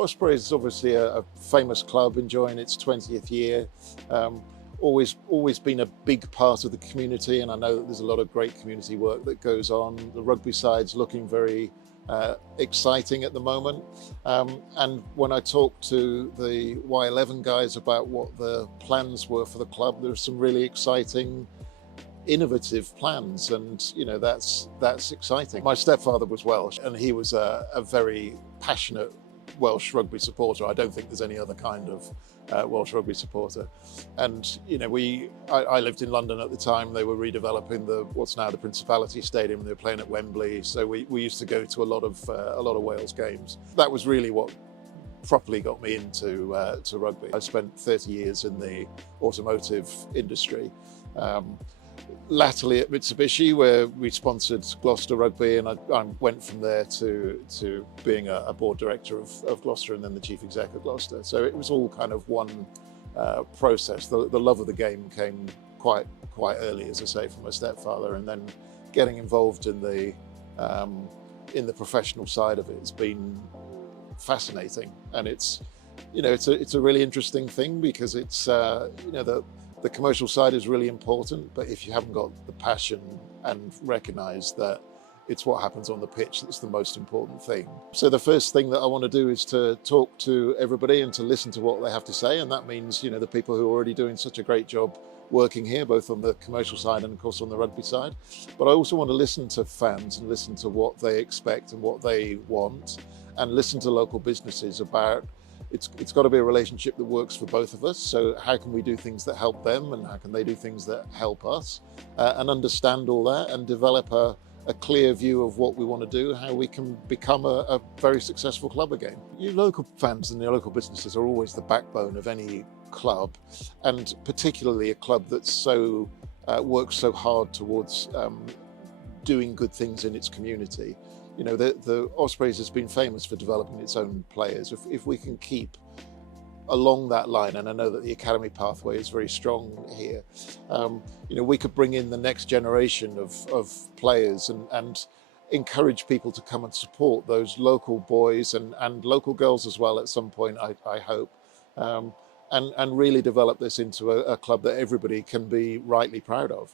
Ospreys is obviously a famous club enjoying its 20th year. Always been a big part of the community, and I know that there's a lot of great community work that goes on. The rugby side's looking very exciting at the moment. And when I talked to the 𝙀𝙓𝘾𝙇𝙐𝙎 guys about what the plans were for the club, there are some really exciting, innovative plans, and you know that's exciting. My stepfather was Welsh, and he was a very passionate Welsh rugby supporter. I don't think there's any other kind of Welsh rugby supporter. And you know, I lived in London at the time. They were redeveloping what's now the Principality Stadium. They were playing at Wembley, so we used to go to a lot of Wales games. That was really what properly got me into to rugby. I spent 30 years in the automotive industry. Latterly at Mitsubishi, where we sponsored Gloucester Rugby, and I went from there to being a board director of Gloucester and then the chief exec of Gloucester. So it was all kind of one process. The love of the game came quite early, as I say, from my stepfather, and then getting involved in the professional side of it has been fascinating. And it's a really interesting thing, because it's the commercial side is really important, but if you haven't got the passion and recognise that it's what happens on the pitch that's the most important thing. So the first thing that I want to do is to talk to everybody and to listen to what they have to say, and that means, you know, the people who are already doing such a great job working here, both on the commercial side and of course on the rugby side. But I also want to listen to fans and listen to what they expect and what they want, and listen to local businesses about it's got to be a relationship that works for both of us. So how can we do things that help them, and how can they do things that help us, and understand all that and develop a clear view of what we want to do, how we can become a very successful club again. Your local fans and your local businesses are always the backbone of any club, and particularly a club that's works so hard towards doing good things in its community. You know, the Ospreys has been famous for developing its own players. If we can keep along that line, and I know that the academy pathway is very strong here, you know, we could bring in the next generation of players and encourage people to come and support those local boys and local girls as well at some point, I hope, and really develop this into a club that everybody can be rightly proud of.